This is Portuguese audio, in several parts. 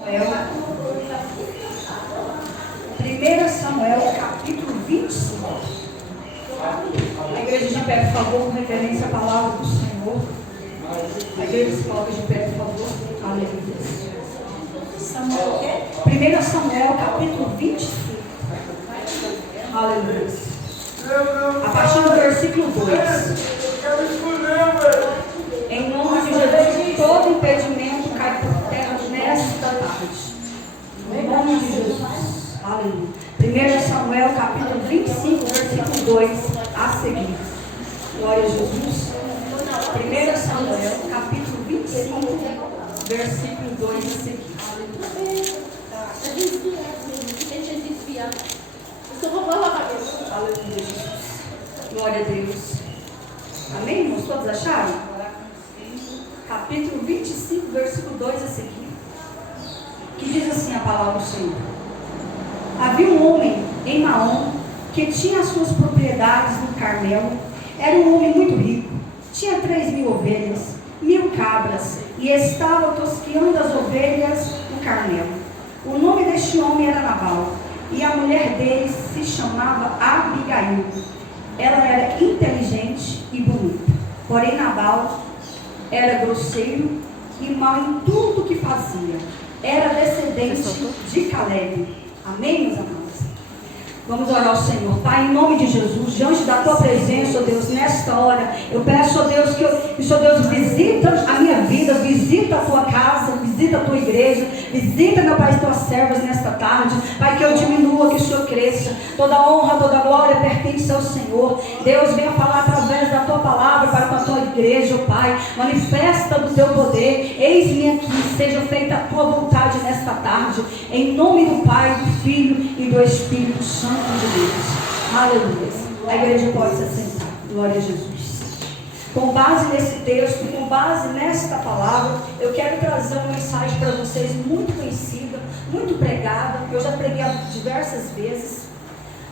1 Samuel, capítulo 25. A igreja de pé, por favor, com referência à palavra do Senhor. A igreja se coloca de pé, por favor. Aleluia. 1 Samuel, capítulo 25. Aleluia. A partir do versículo 2. Em nome de Jesus, todo impedimento cai por terra nesta tarde. Em nome de Jesus. Aleluia. 1 Samuel, capítulo 25, versículo 2, a seguir. Glória a Jesus. 1 Samuel, capítulo 25, versículo 2, a seguir. Aleluia, Jesus. Glória a Deus. Amém, irmãos? Todos acharam? Capítulo 25, versículo 2 a seguir. Que diz assim a palavra do Senhor. Havia um homem em Maom que tinha as suas propriedades no Carmelo. Era um homem muito rico. Tinha 3.000 ovelhas, 1.000 cabras e estava tosqueando as ovelhas no Carmelo. O nome deste homem era Nabal e a mulher dele se chamava Abigail. Ela era inteligente e bonita. Porém Nabal era grosseiro e mau em tudo que fazia. Era descendente de Caleb. Amém, meus amados? Vamos orar ao Senhor. Pai, em nome de Jesus, diante da tua presença, ó Deus, nesta hora, eu peço, ó Deus, que ó Deus, visita a minha vida, visita a tua casa, visita a tua igreja, visita, meu Pai, as tuas servas nesta tarde. Pai, que eu diminua, que o Senhor cresça. Toda honra, toda glória pertence ao Senhor. Deus, venha falar através da tua palavra para a tua igreja, ó Pai. Manifesta do teu poder. Eis-me aqui, seja feita a tua vontade nesta tarde. Em nome do Pai, do Filho e do Espírito Santo de Deus. Aleluia. A igreja pode se assentar. Glória a Jesus. Com base nesse texto, com base nesta palavra, eu quero trazer uma mensagem para vocês muito conhecida, muito pregada. Eu já preguei diversas vezes,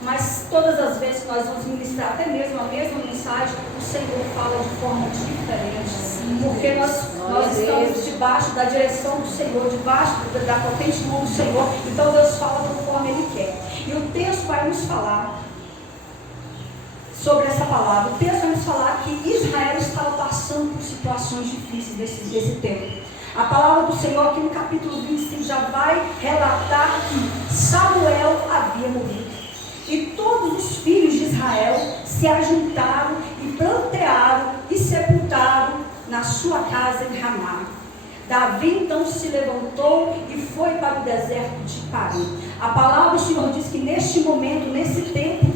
mas todas as vezes que nós vamos ministrar até mesmo a mesma mensagem, o Senhor fala de forma diferente. Porque nós estamos debaixo da direção do Senhor, debaixo da potente mão do Senhor. Então Deus fala conforme Ele quer. E o texto vai nos falar sobre essa palavra. O texto vai nos falar que Israel estava passando por situações difíceis desse tempo. A palavra do Senhor aqui no capítulo 25 já vai relatar que Samuel havia morrido. E todos os filhos de Israel se ajuntaram e plantearam e sepultaram na sua casa em Ramá. Davi então se levantou e foi para o deserto de Parim. A palavra do Senhor diz que neste momento, nesse tempo,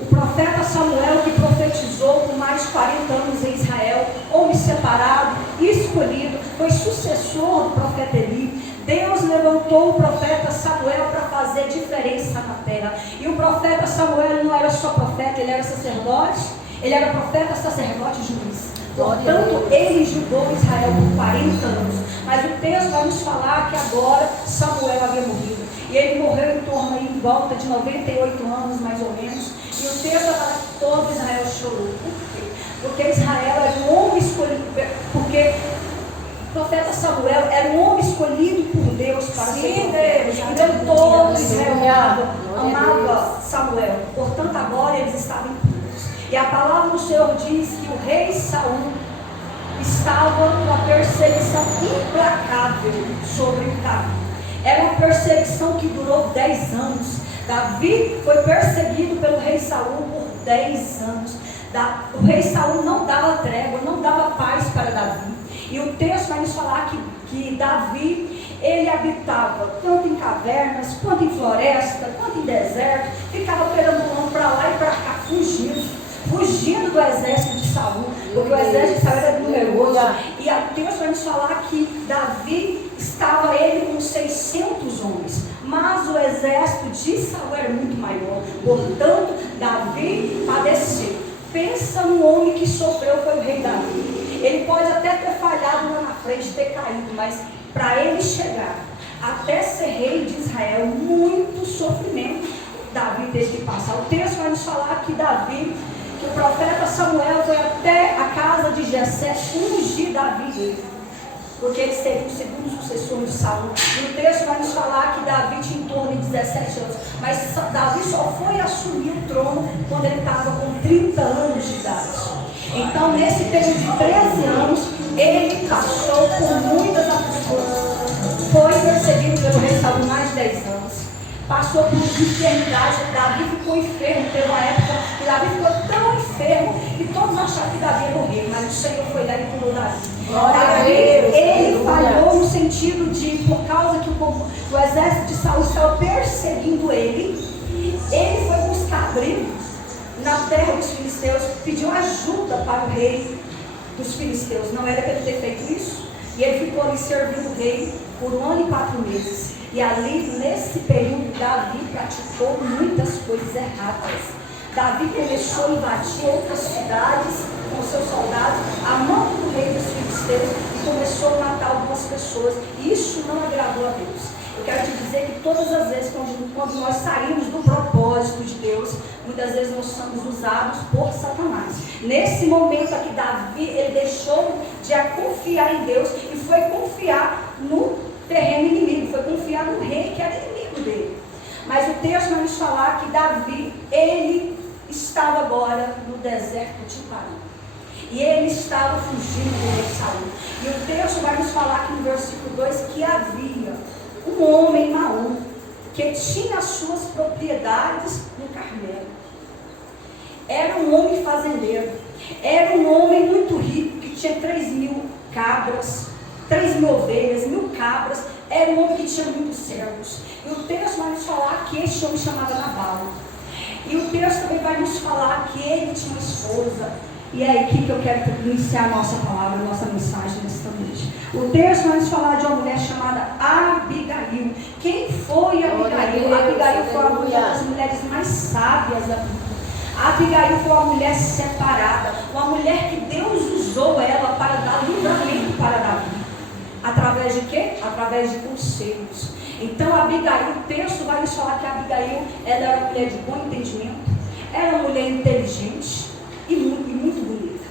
o profeta Samuel, que profetizou por mais de 40 anos em Israel, homem separado, escolhido, foi sucessor do profeta Eli. Deus levantou o profeta Samuel para fazer diferença na terra. E o profeta Samuel não era só profeta, ele era sacerdote, ele era profeta, sacerdote e juiz. Portanto, ele julgou Israel por 40 anos. Mas o texto vai nos falar que agora Samuel havia morrido. E ele morreu em volta de 98 anos, mais ou menos. E o texto vai falar que todo Israel chorou. Por quê? Porque Israel era um homem escolhido. Porque o profeta Samuel era um homem escolhido por Deus para ser profeta. Então todo Israel amava Samuel. Portanto, agora eles estavam impuros. E a palavra do Senhor diz que o rei Saul estava com uma perseguição implacável sobre Davi. Era uma perseguição que durou 10 anos. Davi foi perseguido pelo rei Saul por 10 anos. O rei Saul não dava trégua, não dava paz para Davi. E o texto vai nos falar que Davi, ele habitava tanto em cavernas, quanto em floresta, quanto em deserto. Ficava perambulando para lá e para cá, fugindo do exército de Saul, porque o exército de Saul era numeroso. E a Deus vai nos falar que Davi estava ele com 600 homens, mas o exército de Saul era muito maior. Portanto, Davi padeceu. Pensa no homem que sofreu, foi o rei Davi. Ele pode até ter falhado lá na frente, ter caído, mas para ele chegar até ser rei de Israel, muito sofrimento Davi teve que passar. O texto vai nos falar que o profeta Samuel foi até a casa de Jessé ungir Davi, porque ele seria o segundo sucessor de Saul. E o texto vai nos falar que Davi tinha em torno de 17 anos, mas Davi só foi assumir o trono quando ele estava com 30 anos de idade. Então, nesse período de 13 anos, ele passou por muitas aflições. Foi perseguido pelo rei Saul mais de 10 anos. Passou por enfermidade. Davi ficou enfermo. Teve uma época que Davi ficou tão enfermo que todos acharam que Davi ia morrer. Mas o Senhor foi lá e curou Davi. Davi, ele falhou no sentido de, por causa que o exército de Saul estava perseguindo ele foi buscar abrigo na terra dos filisteus, pediu ajuda para o rei dos filisteus. Não era para ele ter feito isso. E ele ficou ali servindo o rei por 1 ano e 4 meses. E ali, nesse período, Davi praticou muitas coisas erradas. Davi começou a invadir outras cidades com seus soldados, a mão do rei dos filisteus, e começou a matar algumas pessoas. E isso não agradou a Deus. Eu quero te dizer que todas as vezes, quando nós saímos do propósito de Deus, muitas vezes nós somos usados por Satanás. Nesse momento aqui, Davi, ele deixou de confiar em Deus e foi confiar no terreno inimigo, foi confiar no rei que era inimigo dele. Mas o texto vai nos falar que Davi, ele estava agora no deserto de Parã. E ele estava fugindo do rei Saul. E o texto vai nos falar aqui no versículo 2 que havia um homem Maom que tinha as suas propriedades no Carmelo. Era um homem fazendeiro. Era um homem muito rico que tinha 3.000 cabras, 3.000 ovelhas, 1.000 cabras. Era um homem que tinha muitos servos. E o texto vai nos falar que esse homem chamava Nabal. E o texto também vai nos falar que ele tinha uma esposa. E é aqui que eu quero iniciar a nossa palavra, a nossa mensagem nesta noite. O texto vai nos falar de uma mulher chamada Abigail. Quem foi Abigail? Abigail foi uma das mulheres mais sábias da Bíblia. Abigail foi uma mulher separada, uma mulher que Deus usou ela para dar livramento para Davi. Através de quê? Através de conselhos. Então Abigail, o texto vai nos falar que Abigail, ela era uma mulher de bom entendimento, era uma mulher inteligente e muito bonita.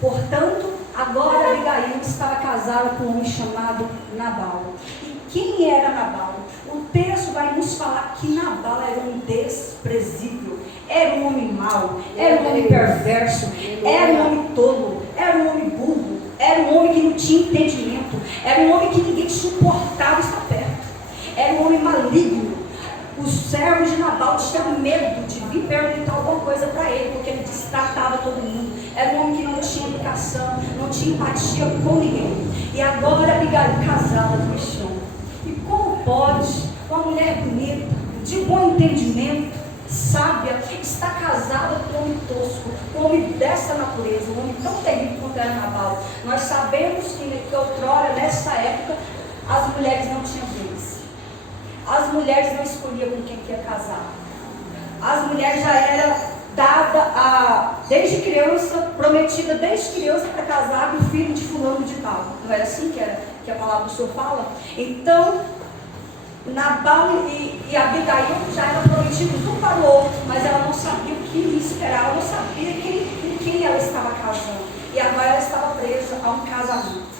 Portanto, agora Abigail estava casada com um homem chamado Nabal. E quem era Nabal? O texto vai nos falar que Nabal era um desprezível, era um homem mau, era um homem perverso, era um homem tolo, era um homem burro, era um homem que não tinha entendimento, era um homem que ninguém suportava estar perto, era um homem maligno. Os servos de Nabal tinham medo de vir perguntar alguma coisa para ele, porque ele destratava todo mundo. Era um homem que não tinha educação, não tinha empatia com ninguém. E agora Abigail casada com esse homem. E como pode uma mulher bonita, de bom entendimento, sábia, estar casada com um homem tosco, com um homem dessa natureza, um homem tão terrível quanto era Nabal? Nós sabemos que outrora, nessa época, as mulheres não tinham vez. As mulheres não escolhiam com quem ia casar. As mulheres já eram dadas desde criança, prometida desde criança para casar com o filho de fulano de tal. Não era assim que a palavra do Senhor fala? Então, Nabal e Abigail já eram prometidos um para o outro, mas ela não sabia o que lhe esperar, ela não sabia com quem ela estava casando. E agora ela estava presa a um casamento.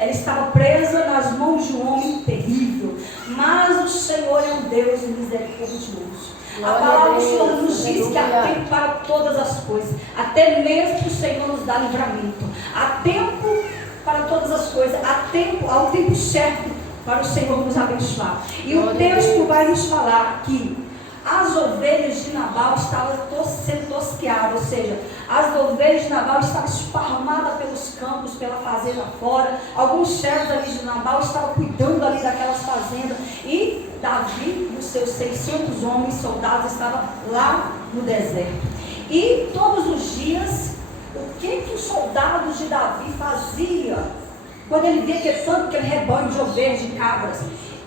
Ela estava presa nas mãos de um homem terrível. Mas o Senhor é um Deus misericordioso. A palavra do Senhor nos diz que há tempo para todas as coisas. Até mesmo o Senhor nos dá livramento. Há tempo para todas as coisas. Há um tempo certo para o Senhor nos abençoar. E o texto vai nos falar que as ovelhas de Nabal estavam sendo tosqueadas, ou seja, as ovelhas de Nabal estavam esparramadas pelos campos, pela fazenda fora. Alguns servos ali de Nabal estavam cuidando ali daquelas fazendas. E Davi e os seus 600 homens, soldados, estavam lá no deserto. E todos os dias, o que os soldados de Davi faziam? Quando ele via aquele rebanho de ovelhas, de cabras,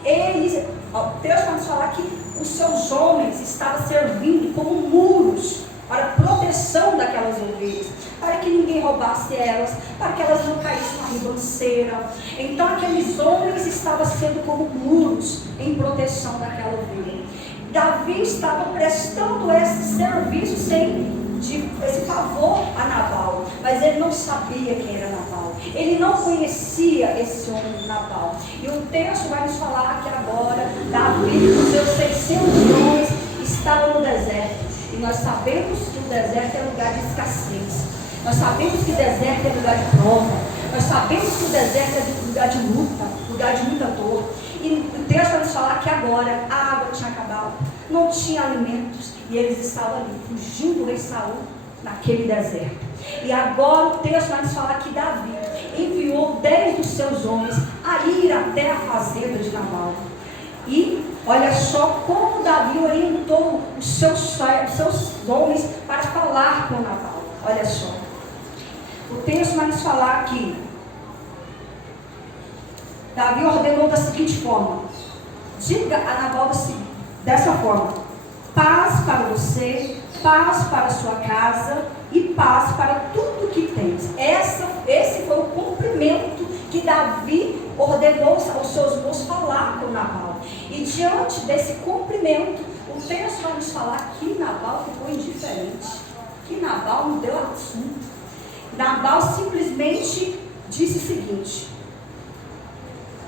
Deus vai nos falar que os seus homens estavam servindo como muros para proteção daquelas ovelhas, para que ninguém roubasse elas, para que elas não caíssem na ribanceira. Então aqueles homens estavam sendo como muros em proteção daquela ovelha. Davi estava prestando esse serviço esse favor a Nabal, mas ele não sabia quem era Nabal, ele não conhecia esse homem Nabal. E o texto vai nos falar que agora Davi, com seus 600 homens, estavam no deserto. E nós sabemos que o deserto é lugar de escassez. Nós sabemos que o deserto é lugar de prova. Nós sabemos que o deserto é lugar de luta, lugar de muita dor. E o texto vai nos falar que agora a água tinha acabado, não tinha alimentos, e eles estavam ali, fugindo do rei Saul naquele deserto. E agora o texto vai nos falar que Davi enviou 10 dos seus homens a ir até a fazenda de Nabal. E olha só como Davi orientou os seus homens para falar com Nabal. Olha só. O texto vai nos falar que Davi ordenou da seguinte forma: diga a Nabal dessa forma: paz para você, paz para a sua casa e paz para tudo que tens. Esse foi o cumprimento que Davi ordenou aos seus moços falar com Nabal. E diante desse cumprimento, o texto vai nos falar que Nabal ficou indiferente, que Nabal não deu assunto. Nabal simplesmente disse o seguinte: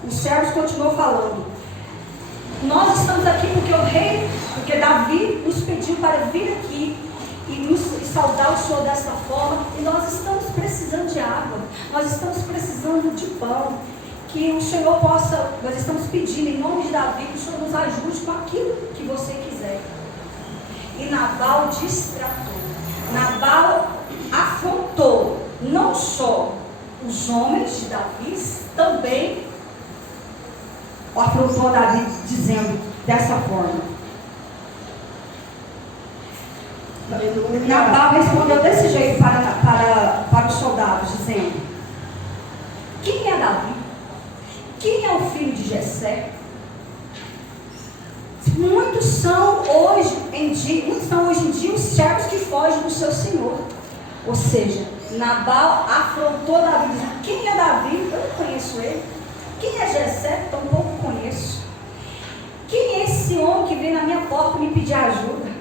os servos continuou falando: nós estamos aqui porque Davi nos pediu para vir aqui e saudar o Senhor desta forma, e nós estamos precisando de água, nós estamos precisando de pão, que o Senhor possa, nós estamos pedindo em nome de Davi, que o Senhor nos ajude com aquilo que você quiser. E Nabal distratou, Nabal afrontou não só os homens de Davi, também afrontou Davi dizendo dessa forma. Nabal respondeu desse jeito para os soldados, dizendo: quem é Davi? Quem é o filho de Jessé? Muitos são hoje em dia os servos que fogem do seu senhor. Ou seja, Nabal afrontou Davi, dizendo: quem é Davi? Eu não conheço ele. Quem é Jessé? Tampouco conheço. Quem é esse homem que vem na minha porta me pedir ajuda?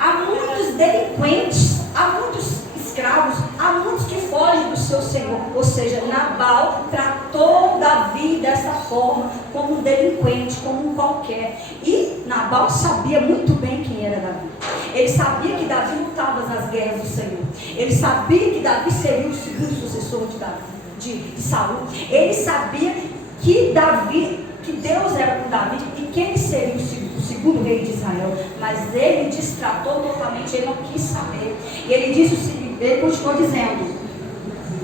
Há muitos delinquentes, há muitos escravos, há muitos que fogem do seu senhor. Ou seja, Nabal tratou Davi dessa forma, como um delinquente, como um qualquer. E Nabal sabia muito bem quem era Davi. Ele sabia que Davi lutava nas guerras do Senhor. Ele sabia que Davi seria o segundo sucessor de Davi, de Saul. Ele sabia que Deus era com Davi e que ele seria o segundo rei de Israel. Mas ele destratou totalmente, ele não quis saber. E ele disse o seguinte, ele continuou dizendo: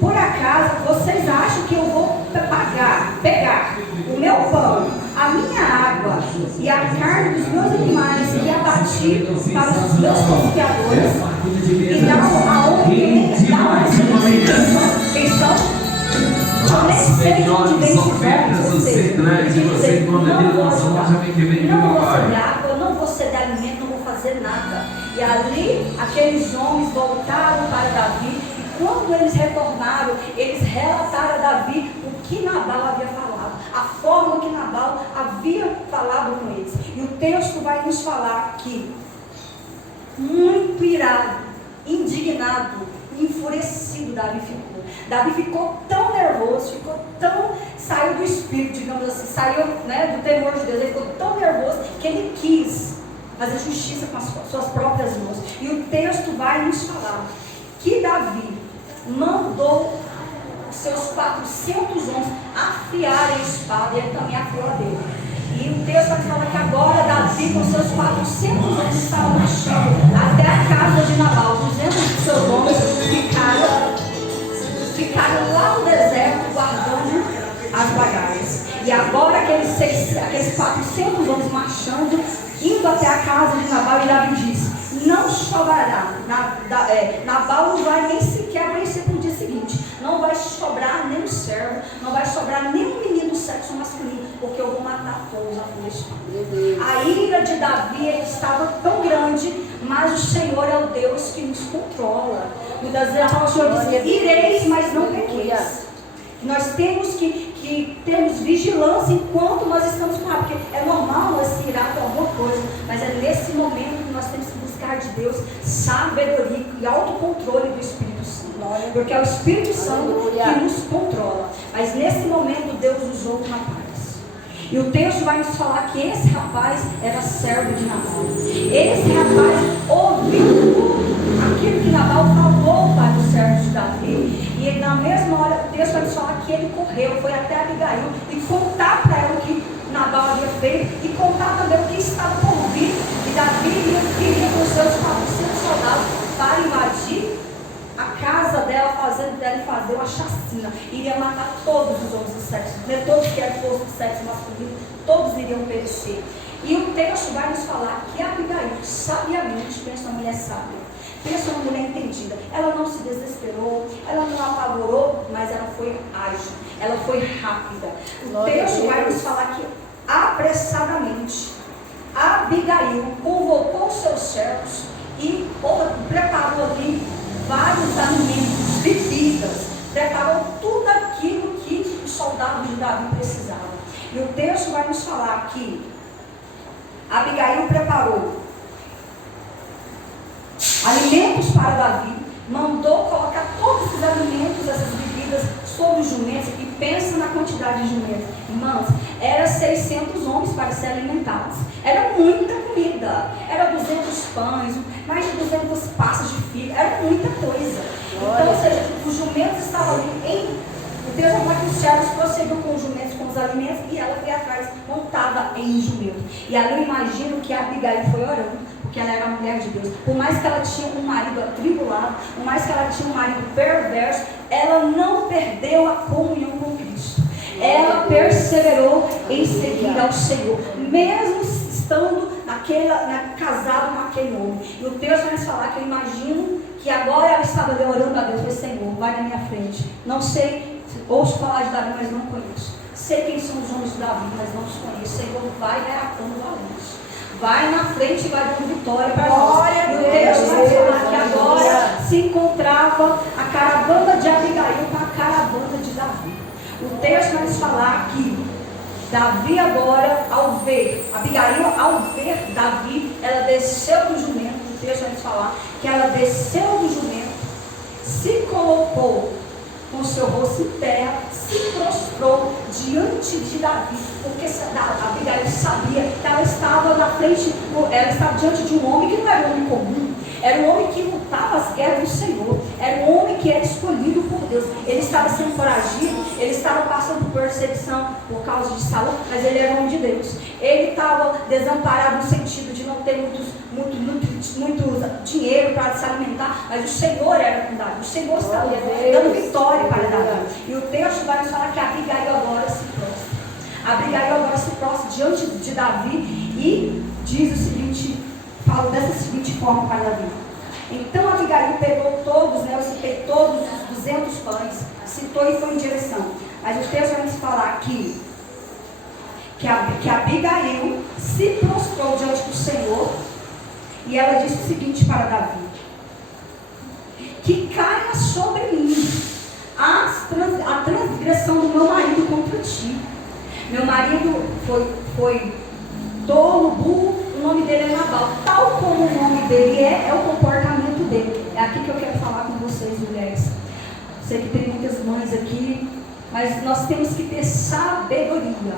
por acaso vocês acham que eu vou pegar o meu pão, a minha água e a carne dos meus animais que abati para os meus confiadores e dar aonde eles são? Eu nem sei de onde vem esse não vou ceder água, eu não vou ceder alimento, não vou fazer nada. E ali aqueles homens voltaram para Davi, e quando eles retornaram, eles relataram a Davi o que Nabal havia falado, a forma que Nabal havia falado com eles. E o texto vai nos falar que, muito irado, indignado, enfurecido, Davi ficou tão nervoso, saiu do espírito, digamos assim, saiu, do temor de Deus. Ele ficou tão nervoso que ele quis fazer justiça com as suas próprias mãos. E o texto vai nos falar que Davi mandou seus 400 homens afiarem a espada, e ele também afiou a dele. E o texto vai falar que agora Davi com seus 400 homens estavam marchando até a casa de Nabal. 200 de seus homens ficaram lá no deserto guardando as bagagens. E agora aqueles 400 homens marchando, indo até a casa de Nabal, e Davi disse: não choverá. Nabal não vai nem sequer amanhecer para o dia seguinte. Não vai sobrar nem um servo, não vai sobrar nem um menino do sexo masculino, porque eu vou matar todos a fome da espada. A ira de Davi estava tão grande, mas o Senhor é o Deus que nos controla. Muitas vezes o Senhor dizia: ireis, mas não pequeis. Nós temos que termos vigilância enquanto nós estamos com raiva, porque é normal nós se irar por alguma coisa, mas é nesse momento que nós temos que buscar de Deus sabedoria e autocontrole do Espírito Santo, porque é o Espírito Santo que nos controla. Mas nesse momento Deus usou uma paz. E o texto vai nos falar que esse rapaz era servo de Nabal. Esse rapaz ouviu aquilo que Nabal falou para os servos de Davi. E na mesma hora, o texto vai nos falar que ele correu, foi até Abigail e contar para ela o que Nabal havia feito e contar também o que estava por vir. E Davi iria com os seus 400 soldados para invadir a casa dela, fazendo dela fazer uma chacina. Iria matar todos os homens do sexo, todos que eram do sexo masculino, todos iriam perecer. E o texto vai nos falar que Abigail, sabiamente, pensa uma mulher sábia, pensa uma mulher entendida, ela não se desesperou, ela não apavorou, mas ela foi ágil, ela foi rápida. O texto vai nos falar que apressadamente Abigail convocou seus servos e preparou ali vários alimentos, bebidas, preparou tudo aquilo que os soldados de Davi precisavam. E o texto vai nos falar que Abigail preparou alimentos para Davi, mandou colocar todos esses alimentos, essas bebidas sobre os jumentos, e pensa na quantidade de jumentos. Irmãos, era 600 homens para ser alimentados. Era muita comida. Era 200 pães, mais de 200 passas de figo. Era muita coisa. Então, ou seja, os jumentos estavam ali em... O Deus amou que os servos prosseguiram com os jumentos, com os alimentos, e ela veio atrás, montada em jumento. E ali eu imagino que a Abigail foi orando, porque ela era uma mulher de Deus. Por mais que ela tinha um marido atribulado, por mais que ela tinha um marido perverso, ela não perdeu a comunhão com Cristo. Ela perseverou em seguir ao Senhor, mesmo estando casada com aquele homem. E o texto vai nos falar que eu imagino que agora ela estava orando a Deus, falei, Senhor, vai na minha frente. Não sei, ouço falar de Davi, mas não conheço. Sei quem são os homens de Davi, mas não os conheço. Senhor, vai reatando valores. Vai na frente e vai dando vitória para nós. E o texto vai falar que agora se encontrava a caravana de Abigail com a caravana de Davi. O texto vai nos falar que Davi agora, Abigail, ao ver Davi, ela desceu do jumento. O texto vai nos falar que ela desceu do jumento, se colocou com o seu rosto em terra, se prostrou diante de Davi, porque Abigail sabia que ela estava na frente, ela estava diante de um homem que não era um homem comum, era um homem que lutava as guerras do Senhor, era um homem que era escolhido por Deus. Ele estava sendo foragido, ele estava passando por perseguição por causa de Saul, mas ele era homem de Deus. Ele estava desamparado no sentido de não ter muito dinheiro para se alimentar, mas o Senhor era com Davi, o Senhor estava dando vitória para Davi. E o texto vai nos falar que Abigail agora se prostra. Abigail agora se prostra diante de Davi e diz o seguinte, fala dessa seguinte forma para Davi. Então Abigail pegou todos, eu citei todos os 200 pães, citou e foi em direção. Mas o texto vai nos falar que Abigail se prostrou diante do Senhor e ela disse o seguinte para Davi: que caia sobre mim a transgressão do meu marido contra ti. Meu marido foi tolo, burro, o nome dele é Nabal. Tal como o nome dele é o comportamento dele. É aqui que eu quero falar com vocês, mulheres. Sei que tem muitas mães aqui, mas nós temos que ter sabedoria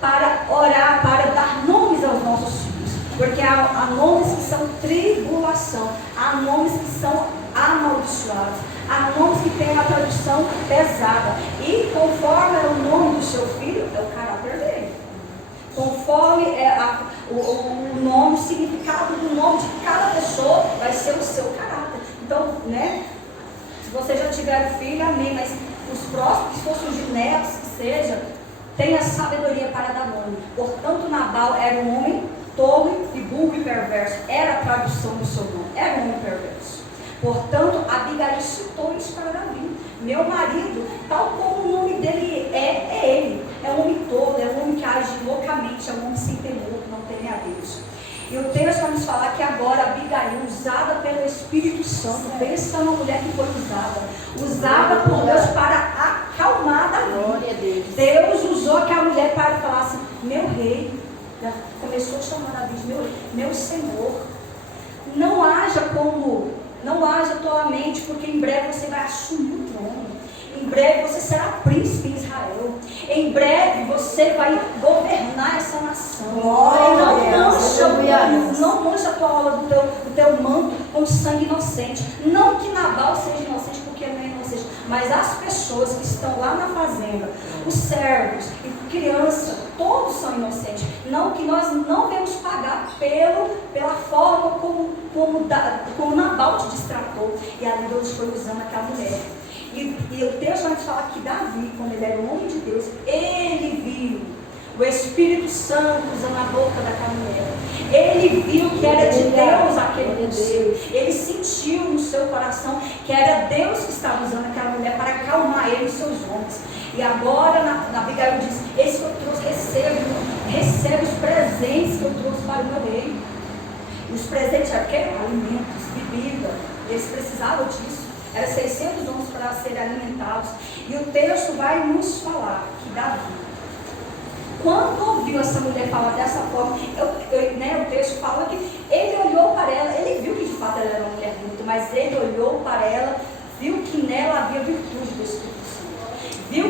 para orar, para dar nomes aos nossos filhos. Porque há nomes que são tribulação, há nomes que são amaldiçoados, há nomes que têm uma tradução pesada. E conforme é o nome do seu filho, é o caráter dele. Conforme o nome, o significado do nome de cada pessoa vai ser o seu caráter. Então, se você já tiver filho, amém, mas os próximos, se for surgir netos, que seja, tenha sabedoria para dar nome. Portanto, Nabal era um homem tolo e burro e perverso. Era a tradução do seu nome, era um homem perverso. Portanto, Abigail citou isso para Davi. Meu marido, tal como o nome dele é ele. É um homem tolo, é um homem que age loucamente, é um homem sem temor, que não teme a Deus. E o texto vai nos falar que agora Abigail, usada pelo Espírito Santo, pensa numa mulher que foi usada por Deus para acalmar Davi. Deus usou aquela mulher para falar assim: meu rei, já começou a chamar Davi de meu Senhor. Não haja tolamente, porque em breve você vai assumir o trono. Em breve você será príncipe em Israel. Em breve você vai governar essa nação. Não mancha a tua aula do teu manto com sangue inocente. Não que Nabal seja inocente, porque ele não é inocente, mas as pessoas que estão lá na fazenda, os servos e criança, todos são inocentes. Não que nós não devemos pagar pela forma como Nabal te distratou. E ali Deus foi usando aquela mulher. E o texto vai nos falar que Davi, quando ele era um homem de Deus, ele viu o Espírito Santo usando a boca daquela mulher. Ele viu que era de Deus aquele conselho. Ele sentiu no seu coração que era Deus que estava usando aquela mulher para acalmar ele e seus homens. E agora na Abigail diz: esse que eu trouxe, recebe os presentes que eu trouxe para o meu reino. E os presentes eram alimentos, bebida. Eles precisavam disso. Eram 600 homens para serem alimentados. E o texto vai nos falar que Davi, quando ouviu essa mulher falar dessa forma, o texto fala que ele olhou para ela, ele viu que de fato ela era uma mulher bonita, mas ele olhou para ela, viu que nela havia virtude do Espírito Santo, viu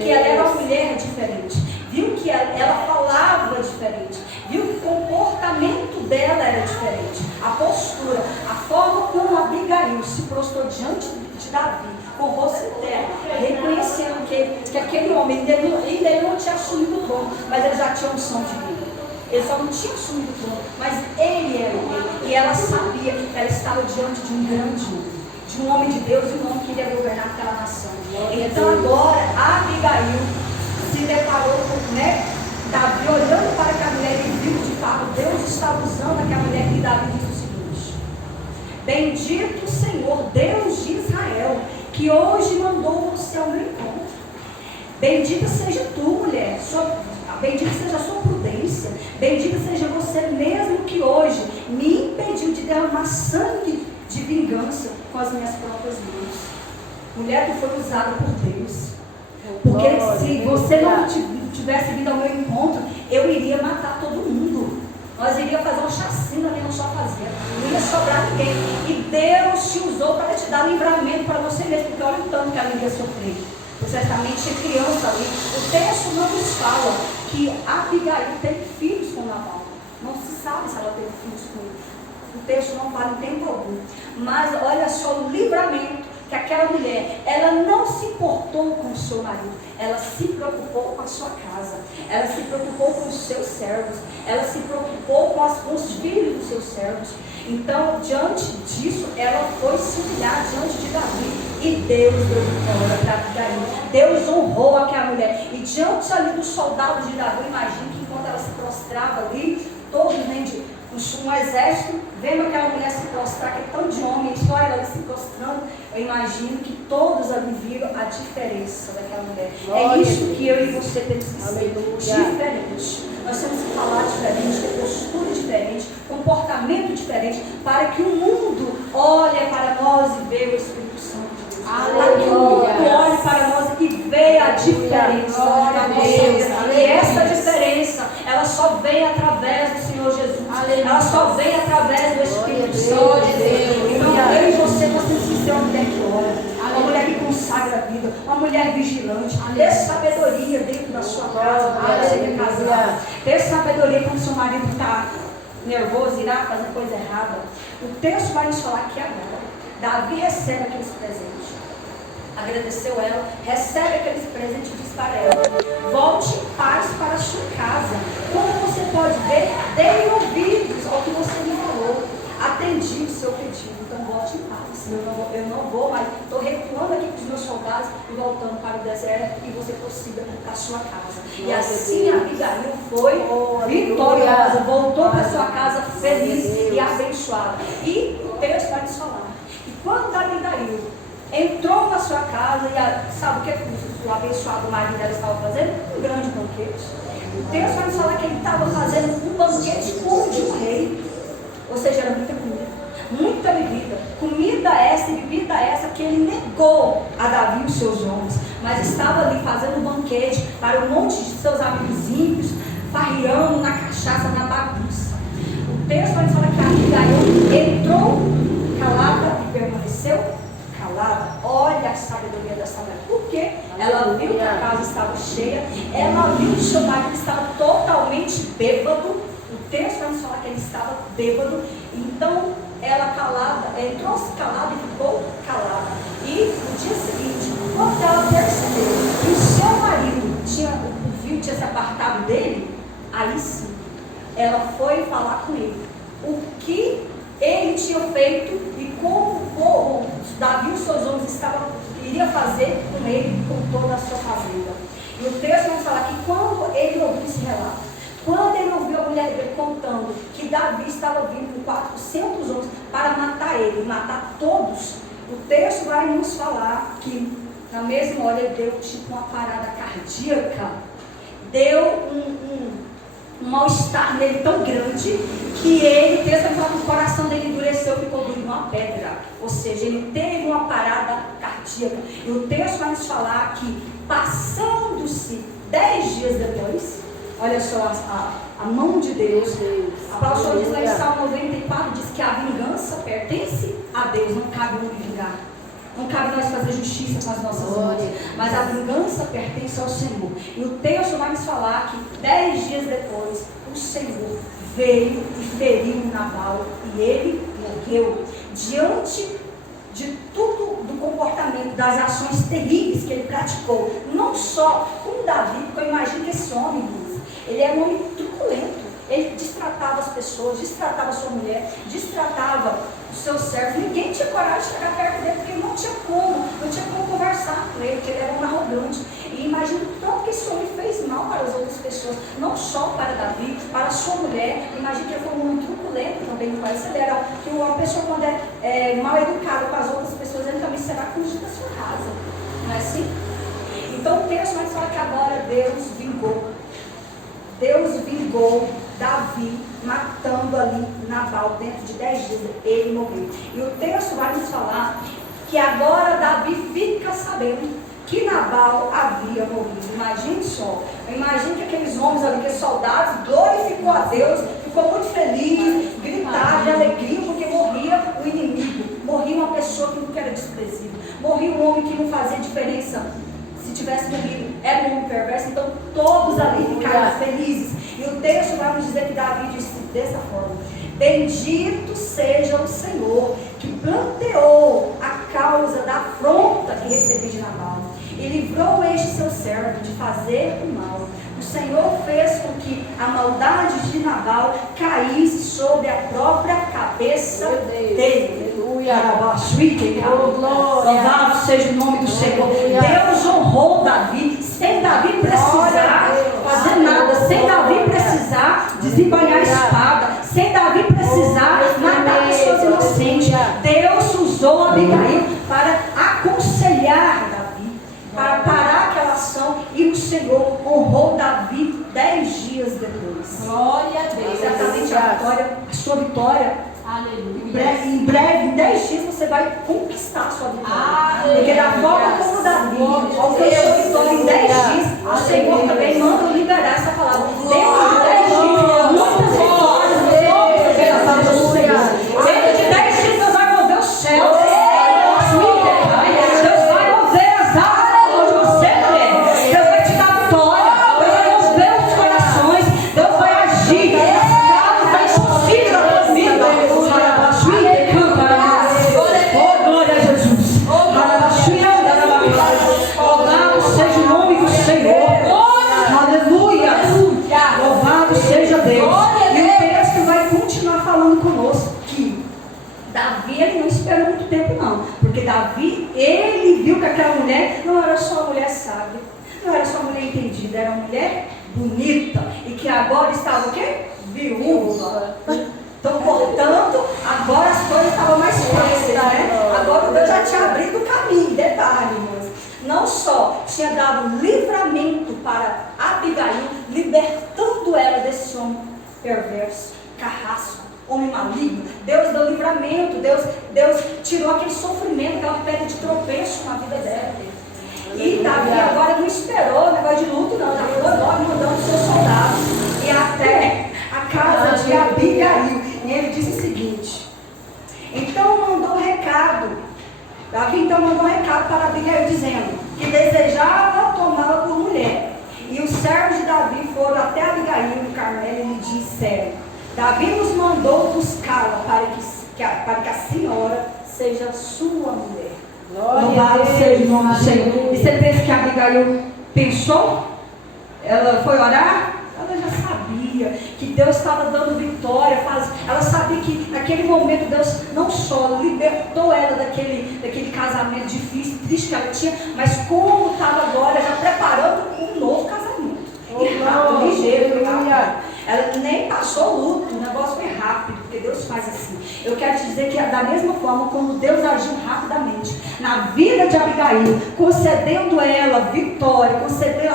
que ela era uma mulher diferente, viu que ela falava diferente, viu que o comportamento dela era diferente, a postura, a forma como Abigail se prostrou diante de Davi, com o rosto terra, reconhecendo que aquele homem ainda não tinha assumido o trono, mas ele já tinha unção divina. Ele só não tinha assumido o trono, mas ele era o rei. E ela sabia que ela estava diante de um grande homem, de um homem de Deus e um homem que iria governar aquela nação. Então agora Abigail se deparou com Davi olhando para aquela mulher e viu de fato Deus estava usando aquela mulher, e Davi disse o seguinte: bendito o Senhor, Deus de Israel, que hoje mandou você ao meu encontro. Bendita seja tu, mulher, bendita seja a sua prudência, bendita seja você mesmo que hoje me impediu de derramar sangue de vingança com as minhas próprias mãos. Mulher, tu foi usada por Deus, porque se você não tivesse vindo ao meu encontro, eu iria matar todo mundo. Nós iríamos fazer uma chacina ali na sua fazenda, não ia sobrar ninguém. E Deus te usou para te dar livramento para você mesmo, porque olha o tanto que ela iria sofrer. Certamente tinha criança ali. O texto não nos fala que Abigail teve filhos com Nabal. Não se sabe se ela teve filhos com ele. O texto não fala em tempo algum. Mas olha só o livramento que aquela mulher, ela não se importou com o seu marido, ela se preocupou com a sua casa, ela se preocupou com os seus servos, ela se preocupou com os filhos dos seus servos. Então, diante disso, ela foi se humilhar diante de Davi, e Deus deu vitória para Abigail. Deus honrou aquela mulher, e diante ali dos soldados de Davi, imagine que enquanto ela se prostrava ali, todos um exército, vendo aquela mulher se prostrar, aquele tanto de homens, só ela ali se prostrando, eu imagino que todos ali viram a diferença daquela mulher. É isso que eu e você temos que ser, diferente. Nós temos que falar diferente, ter postura diferente, comportamento diferente, para que o mundo olhe para nós e veja o Espírito Santo de Deus. Para que o mundo olhe para nós e veja a diferença. E essa diferença, ela só vem através do Senhor Jesus. Ela só vem através do Espírito Santo de Deus. Então eu e você, nós temos que ser uma mulher que ora, uma mulher que consagra a vida, uma mulher vigilante, ter sabedoria dentro da sua casa, para ser casada, ter sabedoria quando seu marido está nervoso, irá fazer coisa errada. O texto vai nos falar que agora Davi recebe aqueles presentes, agradeceu ela, recebe aqueles presentes e diz para ela: volte em paz para a sua casa. Como você pode ver, dei ouvidos ao que você me falou, atendi o seu pedido, então volte em paz. Eu não vou mais, estou recuando aqui com os meus soldados e voltando para o deserto, e você prossiga para a sua casa. E assim Abigail foi vitoriosa, voltou para a sua casa feliz e abençoada. E o texto vai nos falar que quando Abigail entrou na sua casa, e sabe o que o abençoado marido dela estava fazendo? Um grande banquete. O texto vai nos falar que ele estava fazendo um banquete como de um rei. Ou seja, era muita comida, muita bebida. Comida essa e bebida essa que ele negou a Davi e os seus homens. Mas estava ali fazendo um banquete para um monte de seus amigos ímpios, farreando na cachaça, na bagunça. O texto vai nos falar que Abigail entrou calada e permaneceu calada. calada. Olha a sabedoria dessa mulher. Por quê? Ela viu que a casa estava cheia, ela viu que o seu marido estava totalmente bêbado. O texto vai nos falar que ele estava bêbado. Então, ela calada, entrou-se calada e ficou calada. E no dia seguinte, quando ela percebeu que o seu marido tinha se apartado dele, aí sim, ela foi falar com ele o que ele tinha feito e como Davi e os seus homens iria fazer com ele, com toda a sua fazenda. E o texto vai falar que quando ele ouviu esse relato, quando ele ouviu a mulher dele contando que Davi estava vindo com 400 homens para matar ele, matar todos, o texto vai nos falar que na mesma hora ele deu tipo uma parada cardíaca, deu um mal-estar nele tão grande que ele, o texto vai falar que o coração dele endureceu, ficou duro uma pedra. Ou seja, ele teve uma parada cardíaca. E o texto vai nos falar que, passando-se 10 dias depois, olha só a mão de Deus. A palavra diz lá em Salmo 94, diz que a vingança pertence a Deus, não cabe um vingar. Não cabe nós fazer justiça com as nossas mãos, mas a vingança pertence ao Senhor. E o texto vai nos falar que 10 dias depois, o Senhor veio e feriu Nabal e ele morreu. Diante de tudo, do comportamento, das ações terríveis que ele praticou, não só com Davi, porque eu imagino que esse homem, ele era um homem truculento. Ele destratava as pessoas, destratava a sua mulher, destratava os seus servos. Ninguém tinha coragem de chegar perto dele, porque não tinha como conversar com ele, porque ele era um arrogante. E imagina o tanto que esse homem fez mal para as outras pessoas, não só para Davi, para a sua mulher. Imagina que ele foi um homem truculento também no país. Ele era que uma pessoa, quando é mal educada com as outras pessoas, ele também será conduzido da sua casa. Não é assim? Então o texto vai falar que agora Deus vingou Davi, matando ali Nabal dentro de 10 dias, ele morreu. E o texto vai nos falar que agora Davi fica sabendo que Nabal havia morrido. Imagine só, imagine que aqueles homens ali, aqueles soldados, glorificou a Deus, ficou muito feliz, gritaram de alegria, porque morria o inimigo, morria uma pessoa que nunca era desprezível, morria um homem que não fazia diferença. Se tivesse morrido, era um homem perverso, então todos ali ficaram felizes. E o texto vai nos dizer que Davi disse dessa forma: bendito seja o Senhor, que planteou a causa da afronta que recebi de Nabal, e livrou este seu servo de fazer o mal. O Senhor fez com que a maldade de Nabal caísse sobre a própria cabeça dele. Louvado seja o nome do Senhor. Deus honrou Davi, sem Davi precisar fazer nada, sem Davi precisar desembanhar a espada, sem Davi precisar matar pessoas inocentes. Deus usou Abigail para aconselhar Davi, para parar aquela ação, e o Senhor honrou Davi 10 dias depois. Glória a Deus. Exatamente a sua vitória. Aleluia. Em breve, em 10 dias, você vai conquistar a sua vitória. Porque da forma como Davi alcançou a vitória em 10 dias, o Senhor também manda liberar essa palavra. Dentro de 10 dias, muitas vitórias você vai ver a palavra do Senhor. Dentro de 10 dias, Deus vai mover os céus. Deus vai mover as águas de você, mulher. Deus vai te dar vitória. Deus vai mover os corações. Deus vai agir. Caso vai impossível na tua vida. Oh, glória a Jesus. Louvado seja o nome do Senhor. Aleluia. Louvado seja Deus. E o texto vai continuar falando conosco que Davi, ele não esperou muito tempo não. Porque Davi, ele viu que aquela mulher não era só uma mulher sábia, não era só uma mulher entendida, era uma mulher bonita. E que agora estava o quê? Viúva. Então, portanto, agora as coisas estavam mais fáceis, né? Agora Deus já tinha abrido o caminho, detalhe, irmãos. Não só tinha dado livramento para Abigail, libertando ela desse homem perverso, carrasco, homem maligno. Deus deu livramento, Deus tirou aquele sofrimento, aquela pedra de tropeço na vida dela. E Davi agora não esperou negócio de luto, não. Já foi logo mandando seus soldados e até a casa de Abigail. E ele disse o seguinte: então mandou recado Davi então mandou um recado para Abigail dizendo que desejava tomá-la por mulher. E os servos de Davi foram até Abigail no Carmelo e lhe disseram: Davi nos mandou buscá-la para que a senhora seja sua mulher. Louvado seja o nome do Senhor. E você pensa que Abigail pensou? Ela foi orar? Ela já sabia que Deus estava dando vitória. Ela sabia que naquele momento Deus não só libertou ela daquele casamento difícil, triste que ela tinha, mas como estava agora já preparando um novo casamento. E rápido, ligeiro, rápido. Ela nem passou luto, o negócio foi rápido, porque Deus faz assim. Eu quero te dizer que da mesma forma como Deus agiu rapidamente na vida de Abigail, concedendo a ela vitória,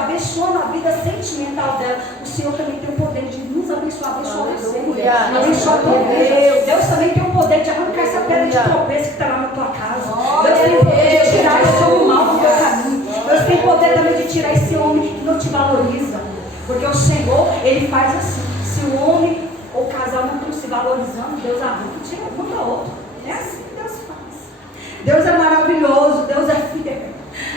abençoando a vida sentimental dela, o Senhor também tem o poder de nos abençoar, abençoar você, mulher. Abençoar Deus. Deus também tem o poder de arrancar essa pedra de tropeço que está lá na tua casa. Deus tem o poder de tirar esse homem mal do teu caminho. Deus tem o poder também de tirar esse homem que não te valoriza. Porque o Senhor, Ele faz assim. Se o homem ou o casal não estão se valorizando, Deus arranca e tira, manda outro. É assim que Deus faz. Deus é maravilhoso, Deus é fiel.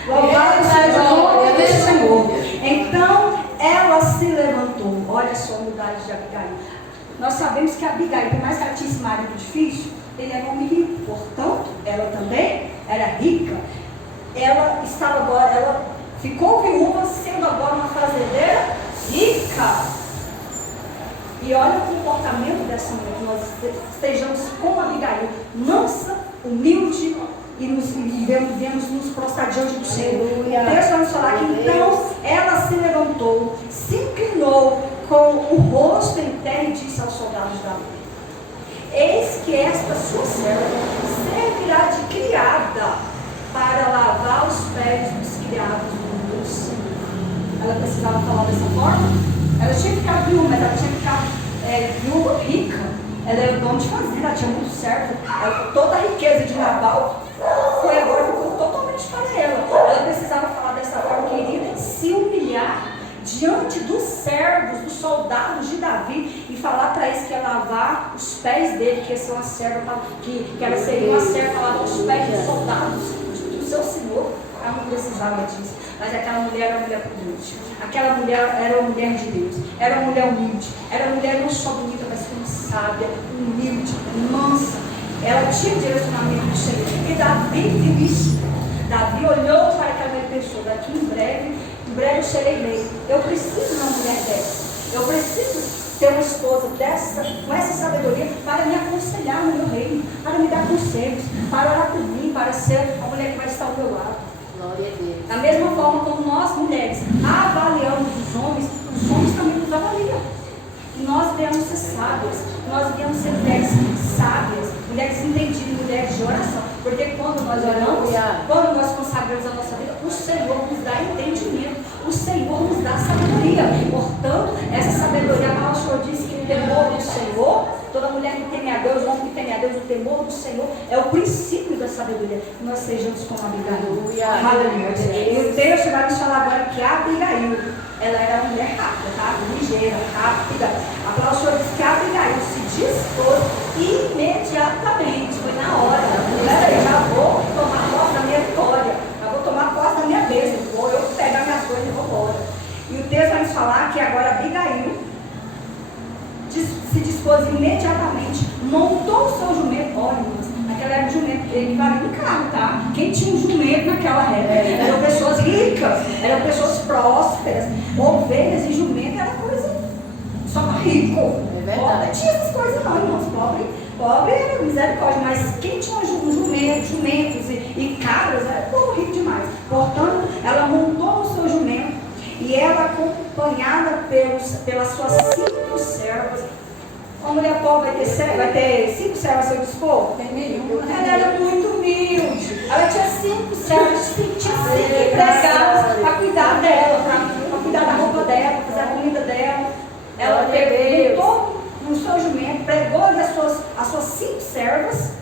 Louvado seja o nome do Senhor. Então, ela se levantou. Olha só a humildade de Abigail. Nós sabemos que Abigail, por mais que ela tinha esse marido difícil, ele era um homem rico. Portanto, ela também era rica. Ela estava agora, ela ficou viúva, sendo agora uma fazendeira rica. E olha o comportamento dessa mulher, que nós estejamos como Abigail, mansa, humilde, e devemos nos prostrar diante do Senhor. O texto vai nos falar que então ela se levantou, se inclinou com o rosto em terra e disse aos soldados da lei: eis que esta sua serva servirá de criada para lavar os pés dos criados do meu Senhor. Ela precisava falar dessa forma? Ela tinha que ficar viúva, mas ela tinha que ficar viúva rica. Ela era dono de fazenda, ela tinha muito certo. Toda a riqueza de Nabal foi agora, ficou totalmente para ela. Ela precisava falar dessa forma, querida, se humilhar diante dos servos, dos soldados de Davi, e falar para eles que ia lavar os pés dele, que ia ser uma serva, que ela seria uma serva para lavar os pés dos soldados do seu Senhor. Ela não precisava disso. Mas aquela mulher era uma mulher prudente. Aquela mulher era uma mulher de Deus. Era uma mulher humilde. Era uma mulher não só bonita, mas como sábia, humilde, mansa. Ela tinha direcionamento do Senhor. E Davi viu isso. Davi olhou para aquela mulher e pensou: daqui em breve eu serei rei. Eu preciso de uma mulher dessa. Eu preciso ter uma esposa dessa, com essa sabedoria, para me aconselhar no meu reino, para me dar conselhos, para orar por mim, para ser a mulher que vai estar ao meu lado. Glória a Deus. Da mesma forma como nós, mulheres, avaliamos os homens também nos avaliam. E nós devemos ser sábias, nós devemos ser mulheres sábias, mulheres entendidas, mulheres de oração. Porque quando nós oramos, quando nós consagramos a nossa vida, o Senhor nos dá entendimento, o Senhor nos dá sabedoria. Portanto, essa sabedoria, o Senhor disse que o temor do Senhor, toda mulher que teme a Deus, o homem que teme a Deus, o temor do Senhor é o princípio da sabedoria. Que nós sejamos como Abigail. Aleluia. E o texto vai nos falar agora que Abigail, ela era uma mulher rápida, tá? Ligeira, rápida. A palavra do Senhor diz que Abigail se dispôs imediatamente, foi na hora. Peraí, já vou tomar posse da minha vitória, já vou tomar posse da minha bênção, vou eu pegar minhas coisas e vou embora. E o texto vai nos falar que agora Abigail se dispôs imediatamente, montou o seu jumento. Olha, irmãs, naquela época o jumento, ele valia um carro, tá? Quem tinha um jumento naquela época eram pessoas ricas, eram pessoas prósperas. Ovelhas e jumento era coisa só para rico. Pobre tinha essas coisas não, irmãos. Pobre era misericórdia, mas quem tinha jumentos e cabras era povo rico demais. Portanto, ela montou o seu jumento e ela, acompanhada pelas suas 5 servas. Uma mulher pobre vai ter 5 servas a seu dispor? Tem nenhuma. Ela era muito humilde. Ela tinha 5 servas, tinha 5 empregadas para cuidar dela, para cuidar da roupa dela, para fazer a comida dela. Ela montou no seu jumento, pegou as suas 5 servas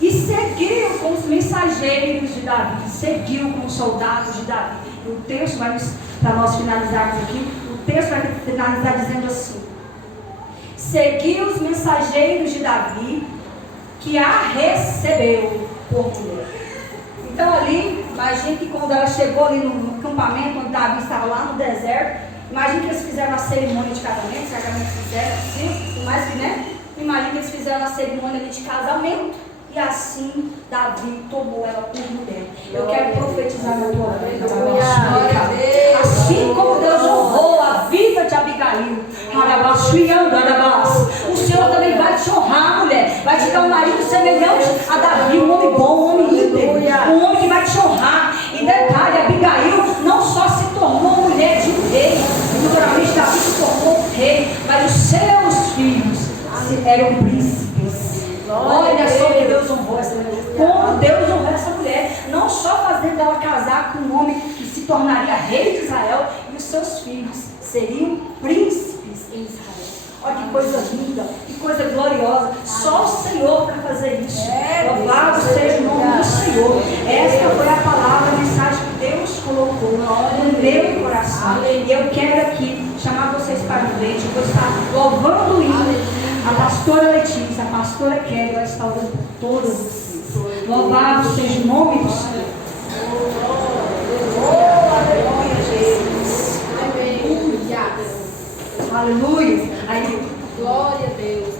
e seguiu com os mensageiros de Davi, seguiu com os soldados de Davi. E o texto vai, para nós finalizarmos aqui, o texto vai finalizar dizendo assim: seguiu os mensageiros de Davi, que a recebeu por mulher. Então ali, imagina que quando ela chegou ali no acampamento, onde Davi estava lá no deserto, imagina que eles fizeram a cerimônia de casamento, certamente fizeram assim, mais que, né? Imagina que eles fizeram a cerimônia de casamento. E assim Davi tomou ela por mulher. Eu quero profetizar na tua vida. Assim como Deus honrou a vida de Abigail, o Senhor também vai te honrar, mulher. Vai te dar um marido semelhante a Davi, um homem bom, um homem íntegro, um homem que vai te honrar. E detalhe, Abigail não só se tornou mulher de um rei, naturalmente Davi se tornou um rei, mas os seus filhos eram príncipes. Olha só que Deus honrou essa mulher. Como Deus honrou essa mulher. Não só fazendo ela casar com um homem que se tornaria rei de Israel, e os seus filhos seriam príncipes em Israel. Olha que coisa linda, que coisa gloriosa. Só o Senhor para fazer isso. Louvado seja o nome do Senhor. Esta foi a palavra, a mensagem que Deus colocou no meu coração. E eu quero aqui chamar vocês para o leite. Eu vou estar louvando o hino. A pastora Letícia, a pastora Kelly, ela está orando por todas vocês. Louvado seja o nome do Senhor. Aleluia, Jesus. Aleluia. Aí, Glória a Deus.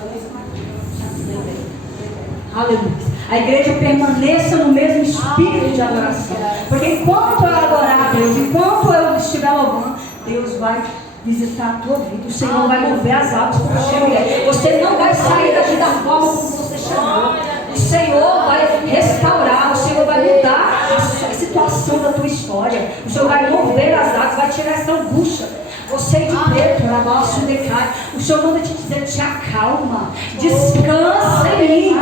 aleluia. A igreja permaneça no mesmo espírito de adoração. Porque enquanto eu adorar a Deus, enquanto eu estiver louvando, Deus vai visitar a tua vida. O Senhor vai mover as águas por você. Você não vai sair daqui da forma como você chegou. O Senhor vai restaurar. O Senhor vai mudar a situação da tua história. O Senhor vai mover as águas, vai tirar essa angústia. Você de preto, o Senhor manda te dizer: te acalma, descansa em mim.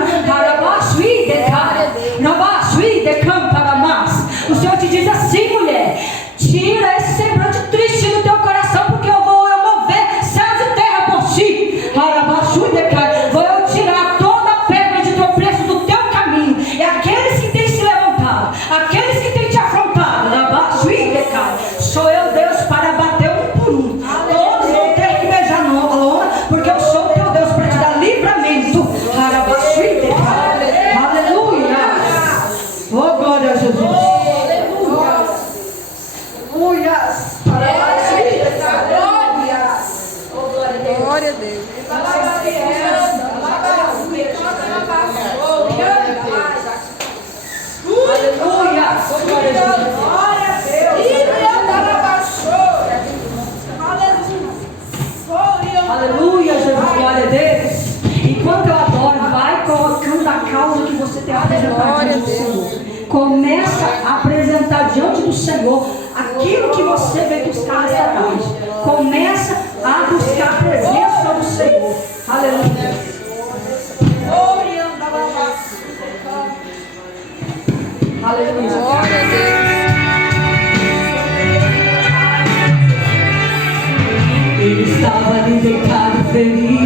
O Senhor te diz assim, mulher: tira esse semblante triste do teu coração, porque eu vou mover céus e terra por ti. Vou eu tirar toda a pedra de tropeço do teu caminho. E aqueles que têm se levantado, aqueles que têm te afrontado, sou eu, Deus, para bater um por um. Todos vão ter que beijar na lona, porque eu sou o teu Deus para te dar livramento. Aleluia. Oh, glória a Jesus. Glória a Deus. Aleluia, Jesus, glória a Deus. Enquanto eu adoro, vai colocando a causa que você tem a apresentar diante do Senhor. Começa a apresentar diante do Senhor aquilo que você veio buscar essa tarde. Começa a buscar a presença do Senhor. Aleluia. Aleluia. Glória a Deus. Ele estava ali deitado, feliz.